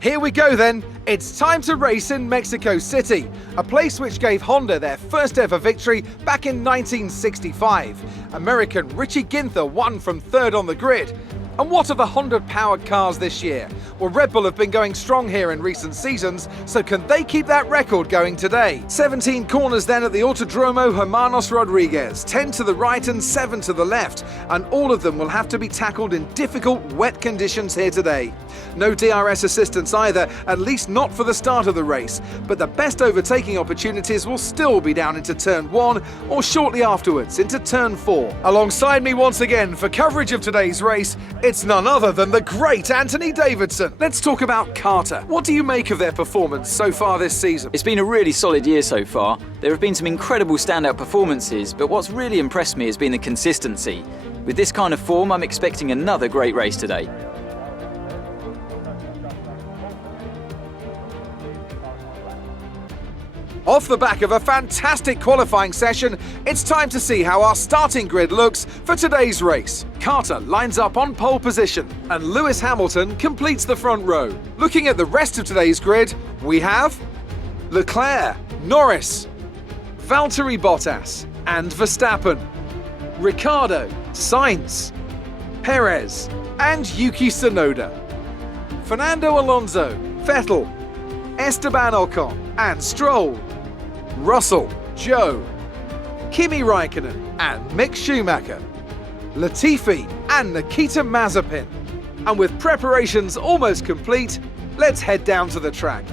Here we go then, it's time to race in Mexico City, a place which gave Honda their first ever victory back in 1965. American Richie Ginther won from third on the grid. And what are the Honda-powered cars this year? Well, Red Bull have been going strong here in recent seasons, so can they keep that record going today? 17 corners then at the Autodromo Hermanos Rodriguez, 10 to the right and 7 to the left, and all of them will have to be tackled in difficult, wet conditions here today. No DRS assistance either, at least not for the start of the race, but the best overtaking opportunities will still be down into turn 1 or shortly afterwards into turn 4. Alongside me once again for coverage of today's race, it's none other than the great Anthony Davidson. Let's talk about Carter. What do you make of their performance so far this season? It's been a really solid year so far. There have been some incredible standout performances, but what's really impressed me has been the consistency. With this kind of form, I'm expecting another great race today. Off the back of a fantastic qualifying session, it's time to see how our starting grid looks for today's race. Carter lines up on pole position, and Lewis Hamilton completes the front row. Looking at the rest of today's grid, we have Leclerc, Norris, Valtteri Bottas, and Verstappen, Ricciardo, Sainz, Perez, and Yuki Tsunoda, Fernando Alonso, Vettel, Esteban Ocon, and Stroll, Russell, Joe, Kimi Raikkonen and Mick Schumacher, Latifi and Nikita Mazepin. And with preparations almost complete, let's head down to the track.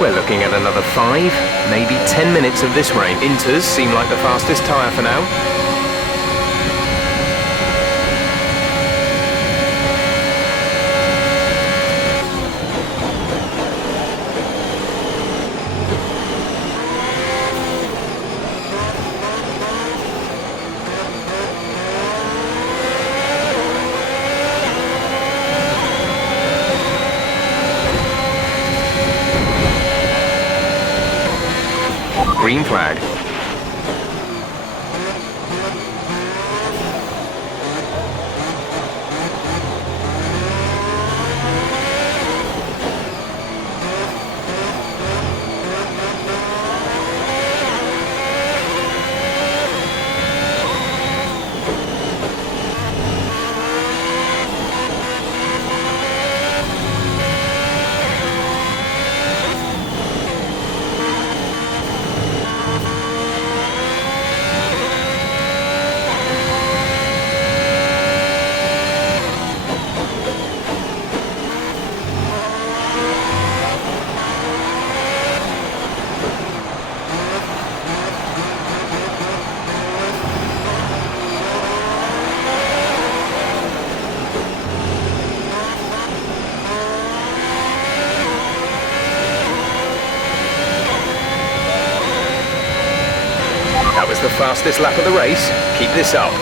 We're looking at another 5, maybe 10 minutes of this rain. Inters seem like the fastest tyre for now. Green flag. fastest lap of the race. Keep this up.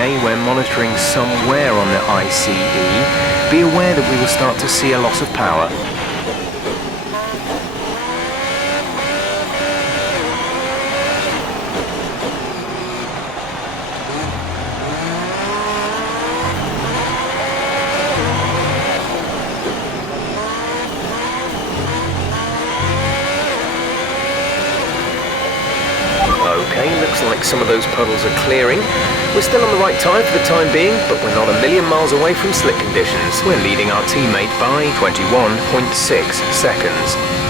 Okay, we're monitoring somewhere on the ICE. Be aware that we will start to see a loss of power. Okay, looks like some of those puddles are clearing. We're still on the right tyre for the time being, but we're not a million miles away from slick conditions. We're leading our teammate by 21.6 seconds.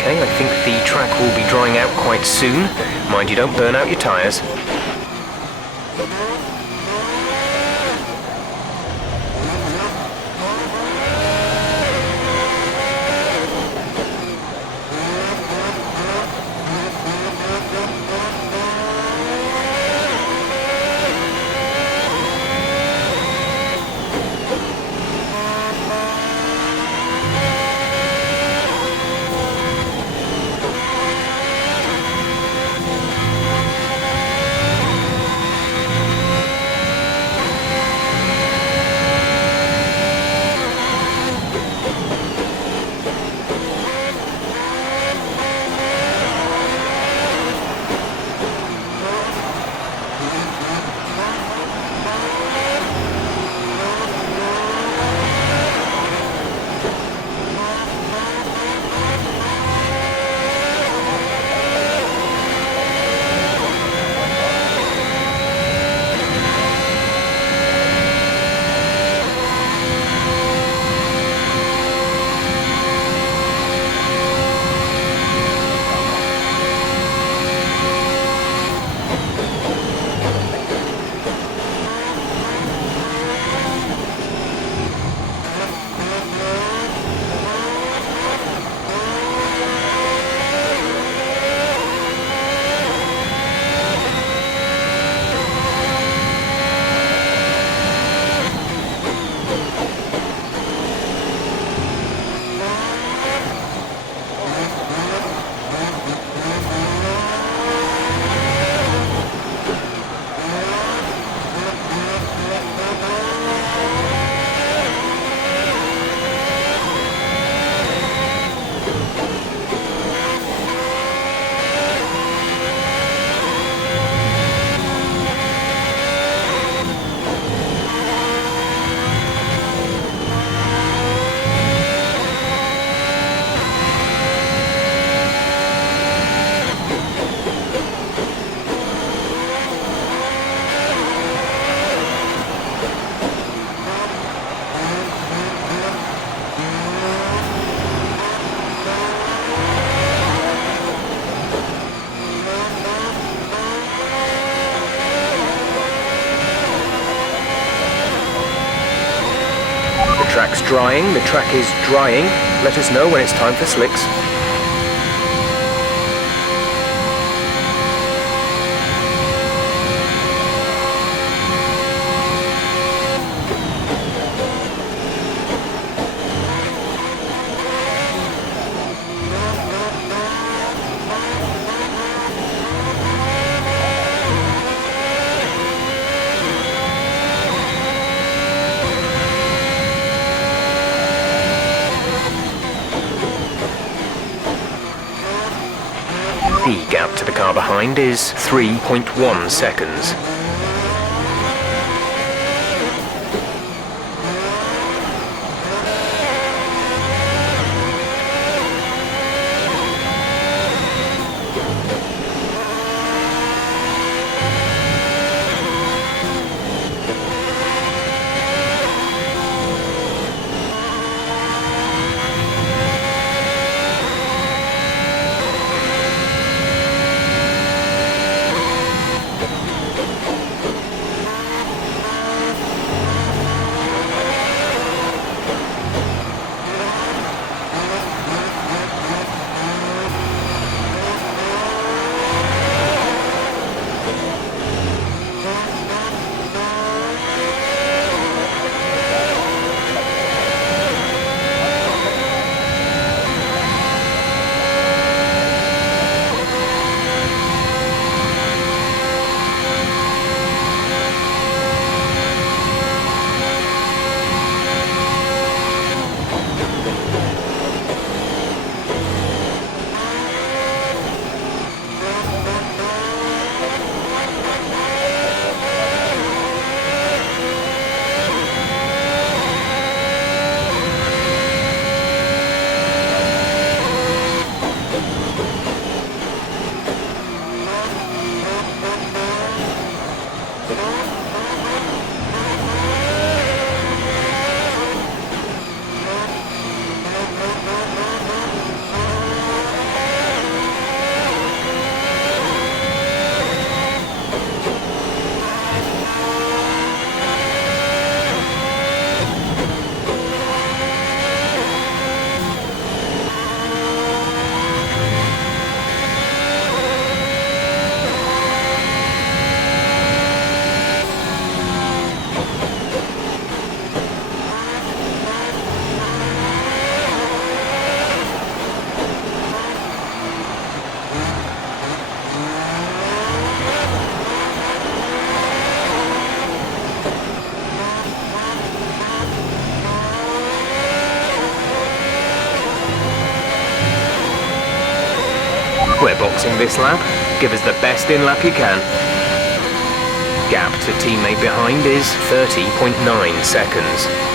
Okay, I think the track will be drying out quite soon. Mind you don't burn out your tyres. drying, the track is drying. Let us know when it's time for slicks. The gap to the car behind is 3.1 seconds. We're boxing this lap. Give us the best in lap you can. Gap to teammate behind is 30.9 seconds.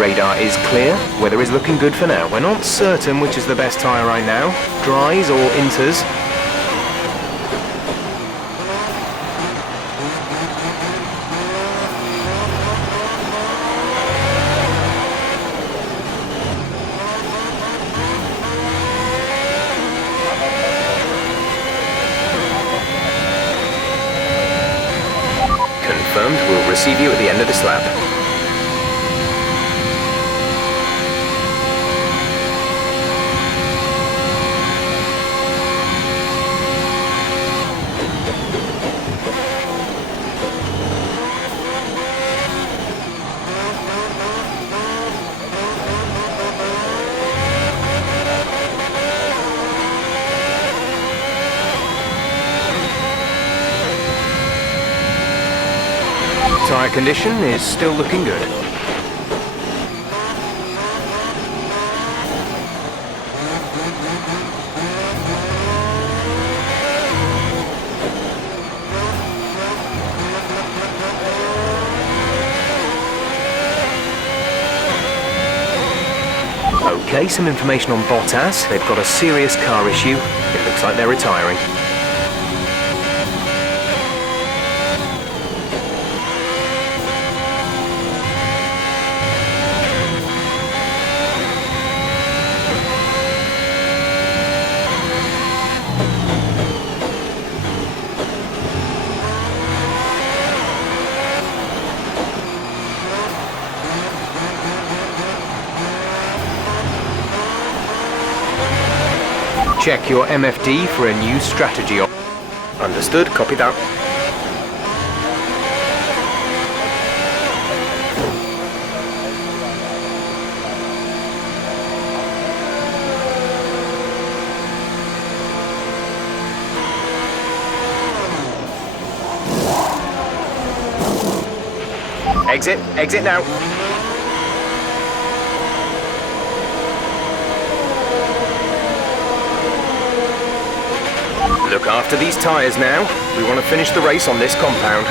Radar is clear, weather is looking good for now. We're not certain which is the best tyre right now, dries or inters. Confirmed, we'll receive you at the end of this lap. Tyre condition is still looking good. Okay, some information on Bottas. They've got a serious car issue. It looks like they're retiring. Check your MFD for a new strategy. Understood, copy that. Exit now. Look after these tyres now. We want to finish the race on this compound.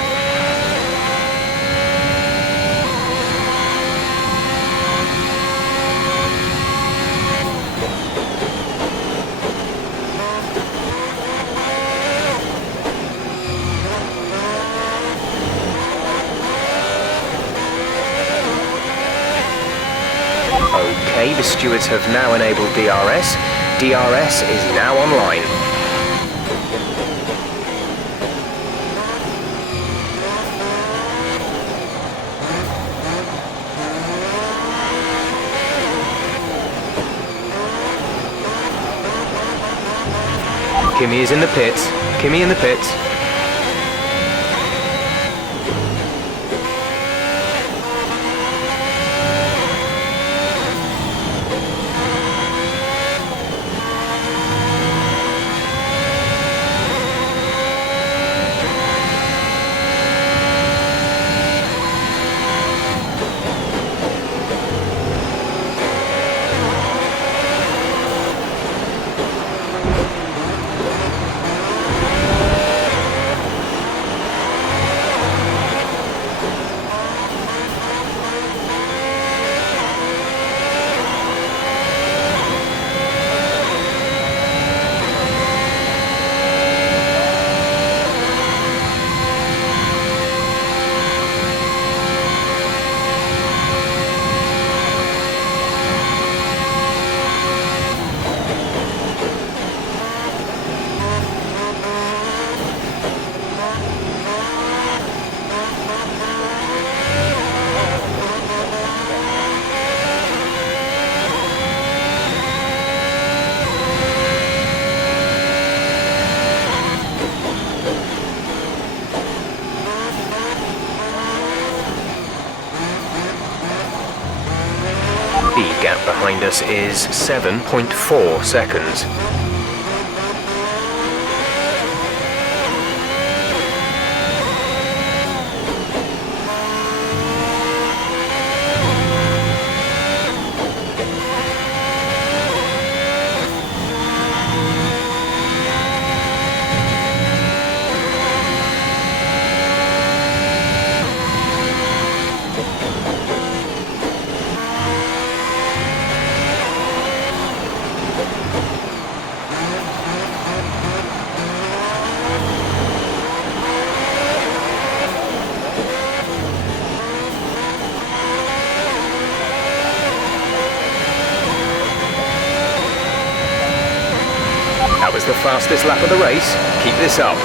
Okay, the stewards have now enabled DRS. DRS is now online. Kimi is in the pits. Kimi in the pits. The gap behind us is 7.4 seconds. That was the fastest lap of the race. Keep this up.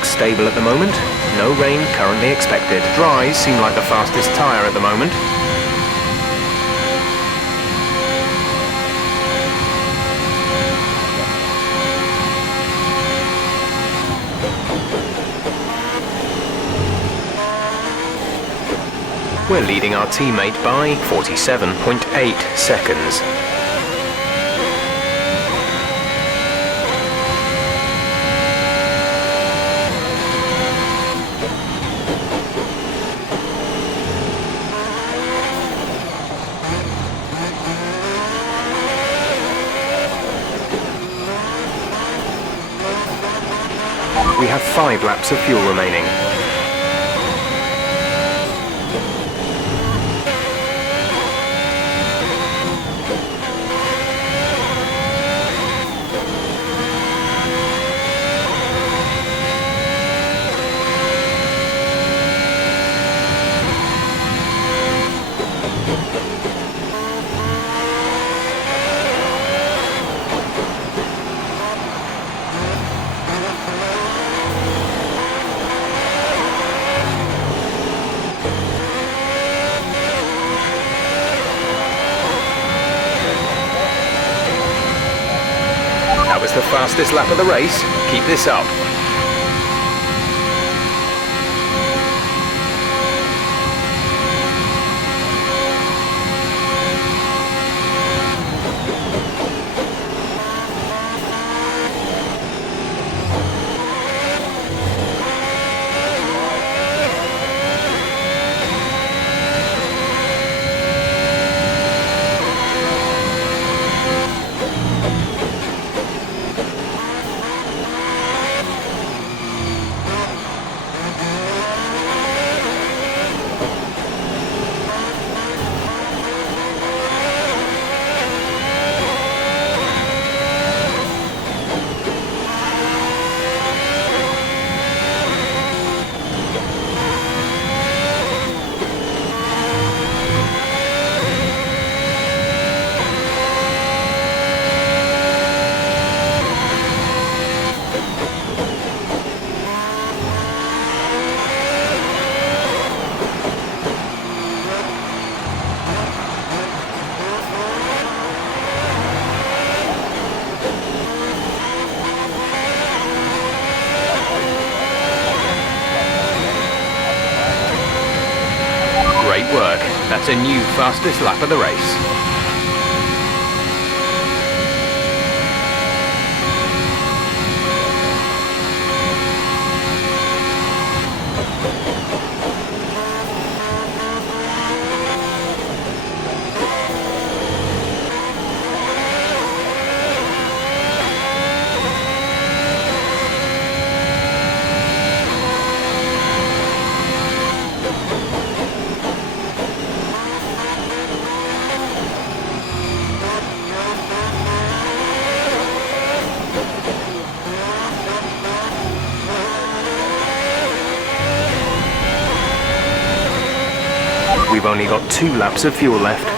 looks stable at the moment. No rain currently expected. Dries seem like the fastest tyre at the moment. We're leading our teammate by 47.8 seconds. We have 5 laps of fuel remaining. That was the fastest lap of the race. Keep this up. Great work. That's a new fastest lap of the race. We've only got 2 laps of fuel left.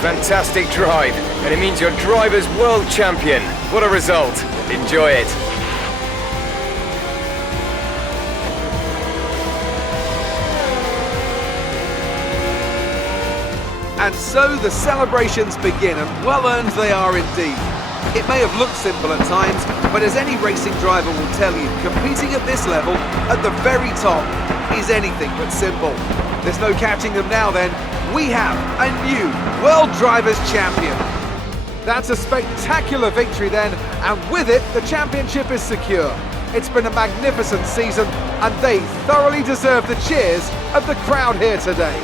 Fantastic drive, and it means your driver's world champion. What a result. Enjoy it. And so the celebrations begin, and well earned they are indeed. It may have looked simple at times, but as any racing driver will tell you, competing at this level, at the very top, is anything but simple. There's no catching them now then. We have a new World Drivers' Champion. That's a spectacular victory then, and with it, the championship is secure. It's been a magnificent season, and they thoroughly deserve the cheers of the crowd here today.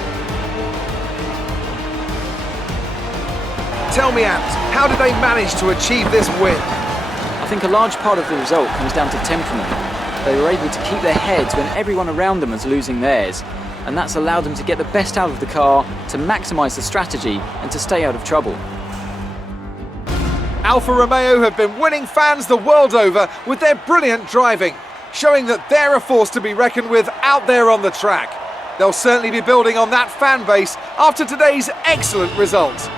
Tell me, Ant, how did they manage to achieve this win? I think a large part of the result comes down to temperament. They were able to keep their heads when everyone around them was losing theirs, and that's allowed them to get the best out of the car, to maximise the strategy, and to stay out of trouble. Alfa Romeo have been winning fans the world over with their brilliant driving, showing that they're a force to be reckoned with out there on the track. They'll certainly be building on that fan base after today's excellent result.